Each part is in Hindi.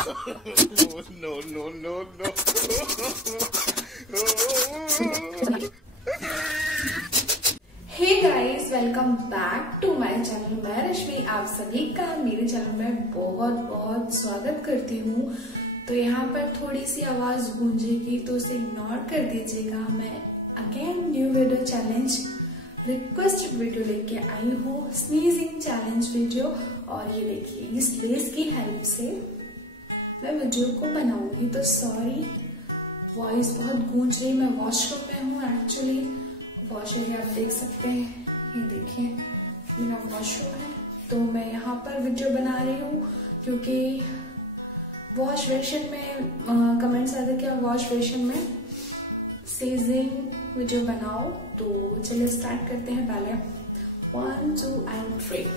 No, no, no, no. Hey guys, welcome back to my channel. मैं रश्मि आप सभी का मेरे चैनल में बहुत बहुत स्वागत करती हूँ। तो यहाँ पर थोड़ी सी आवाज गूंजेगी तो उसे इग्नोर कर दीजिएगा। मैं again new video challenge requested video लेके आई हूँ, स्नीजिंग चैलेंज वीडियो। और ये देखिए, इस लेस की हेल्प से मैं वीडियो को बनाऊंगी। तो सॉरी, वॉइस बहुत गूंज रही। मैं वॉशरूम में हूँ एक्चुअली। वॉश एरिया आप देख सकते हैं, ये देखिए मेरा वॉशरूम है। तो मैं यहाँ पर वीडियो बना रही हूँ क्योंकि वॉश बेसिन में कमेंट्स आते कि आप वॉश बेसिन में सीजिंग वीडियो बनाओ। तो चलिए स्टार्ट करते हैं। पहले 1 2 and 3।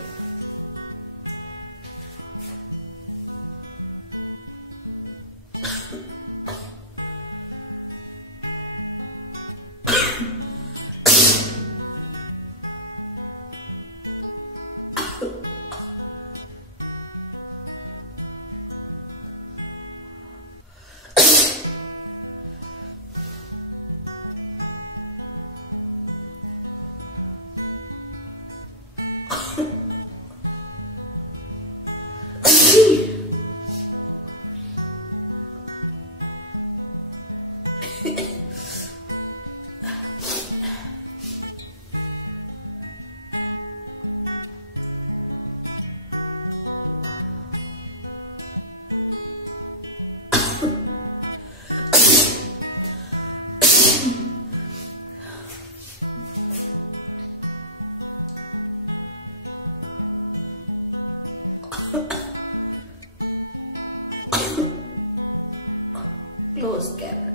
Close camera.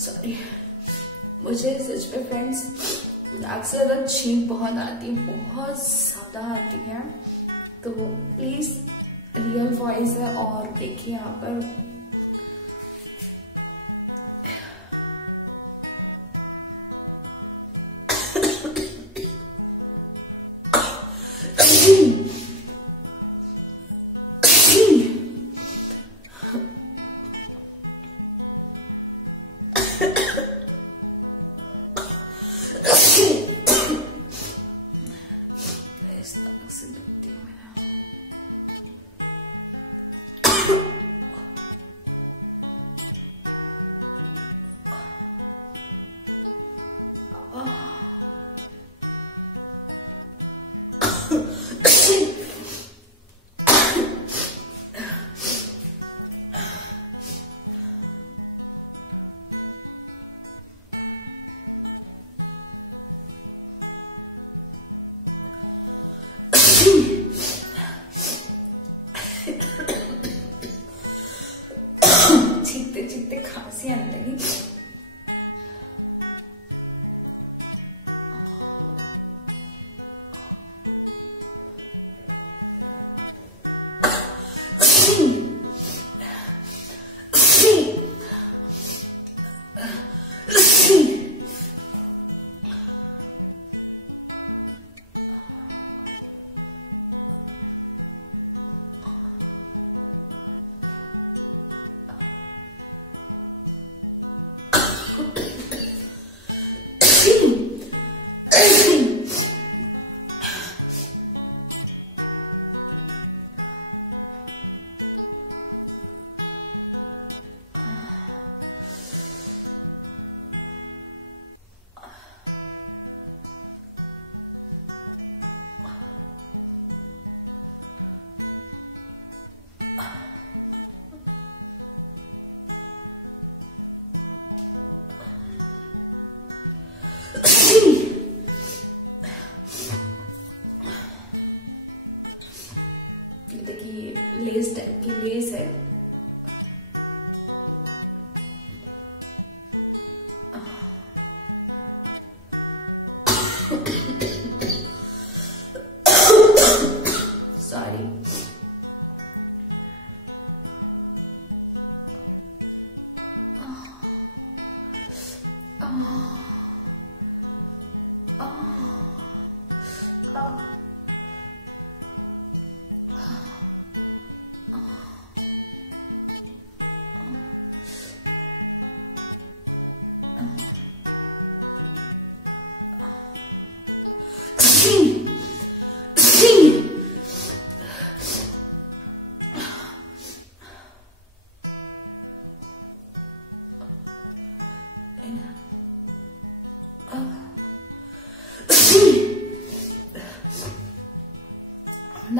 सॉरी, मुझे सच में फ्रेंड्स नाक से ज्यादा छींक बहुत आती है, बहुत ज्यादा आती है। तो प्लीज रियल वॉइस है। और देखिए यहाँ पर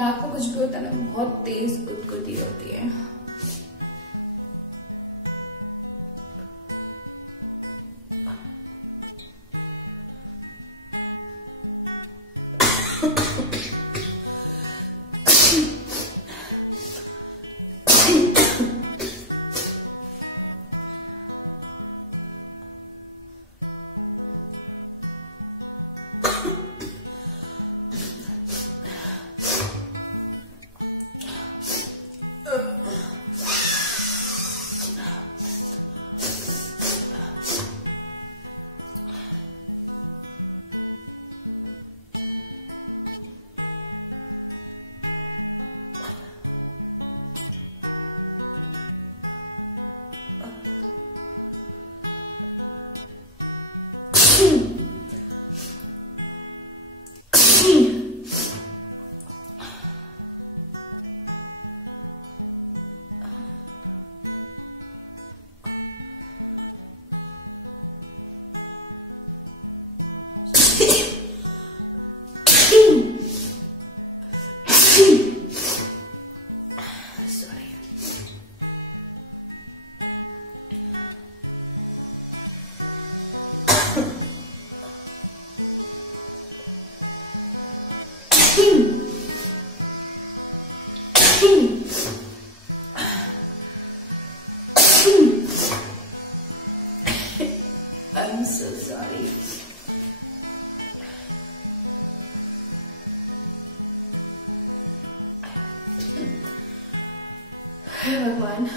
नाक में कुछ भी होता है ना, बहुत तेज गुदगुदी होती है। I'm so sorry. हे भगवान।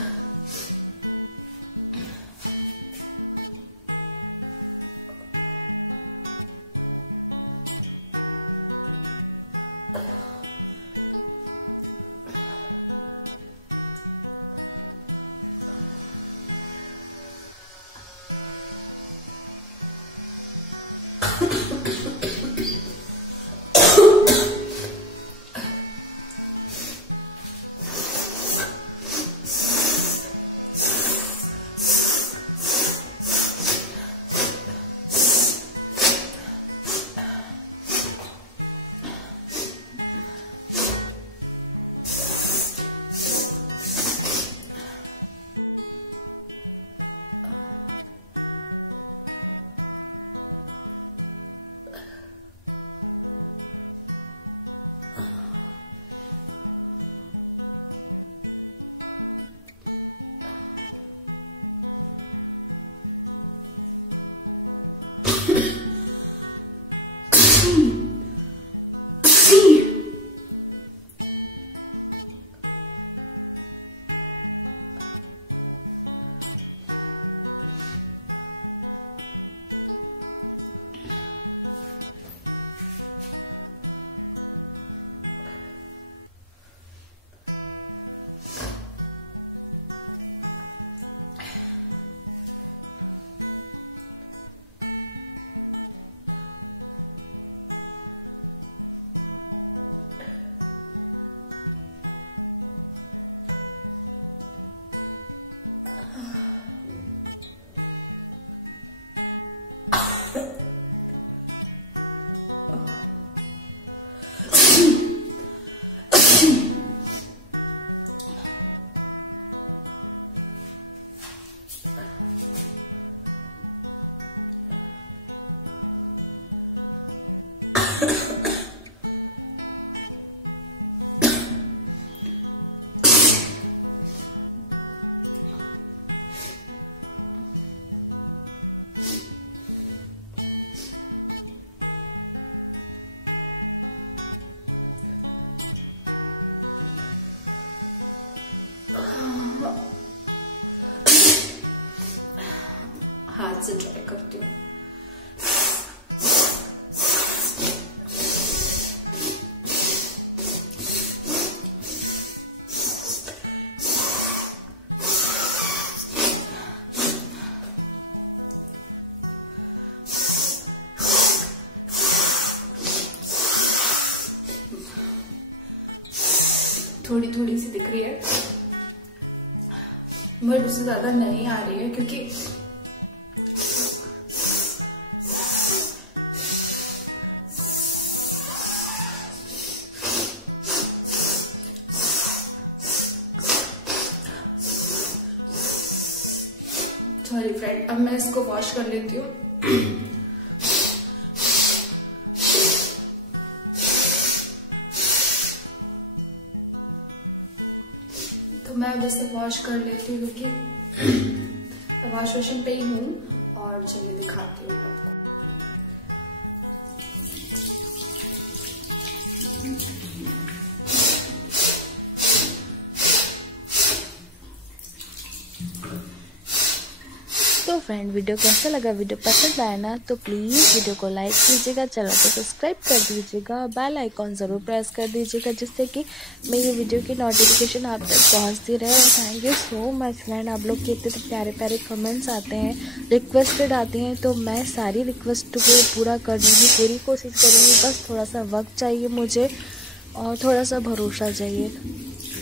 हाथ से ट्राई करती हूँ। थोड़ी थोड़ी सी दिख रही है, बट उससे ज्यादा नहीं आ रही है क्योंकि फ्रेंड अब मैं इसको वॉश कर लेती हूँ। तो मैं अब इसे वॉश कर लेती हूँ क्योंकि वॉश बेसिन पे ही हूँ। और चलिए दिखाती हूँ आपको। तो फ्रेंड वीडियो कैसा लगा, वीडियो पसंद आया ना तो प्लीज़ वीडियो को लाइक कीजिएगा, चैनल को सब्सक्राइब कर दीजिएगा, बेल आइकॉन ज़रूर प्रेस कर दीजिएगा जिससे कि मेरी वीडियो की नोटिफिकेशन आप तक पहुंचती रहे। और thank you so much friend, आप लोग के इतने प्यारे प्यारे कमेंट्स आते हैं, रिक्वेस्टेड आते हैं, तो मैं सारी रिक्वेस्ट को पूरा करने की पूरी कोशिश करूँगी। बस थोड़ा सा वक्त चाहिए मुझे और थोड़ा सा भरोसा चाहिए,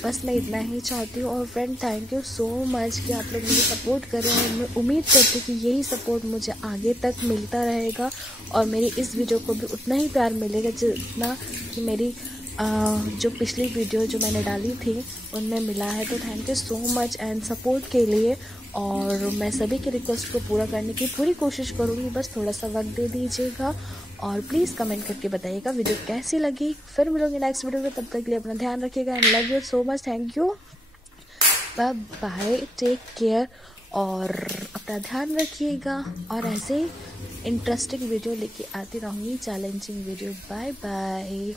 बस मैं इतना ही चाहती हूँ। और friend thank you so much कि आप लोग मुझे सपोर्ट कर रहे हैं। मैं उम्मीद करती हूँ कि यही सपोर्ट मुझे आगे तक मिलता रहेगा और मेरी इस वीडियो को भी उतना ही प्यार मिलेगा जितना कि मेरी जो पिछली वीडियो जो मैंने डाली थी उनमें मिला है। तो thank you so much and support के लिए। और मैं सभी की रिक्वेस्ट को पूरा करने की पूरी कोशिश करूँगी, बस थोड़ा सा वक्त दे दीजिएगा और प्लीज़ कमेंट करके बताइएगा वीडियो कैसी लगी। फिर मिलूंगी नेक्स्ट वीडियो में, तब तक के लिए अपना ध्यान रखिएगा and love you so much. Thank you, bye bye, take care और अपना ध्यान रखिएगा। और ऐसे ही इंटरेस्टिंग वीडियो लेके आती रहूँगी, चैलेंजिंग वीडियो। Bye bye.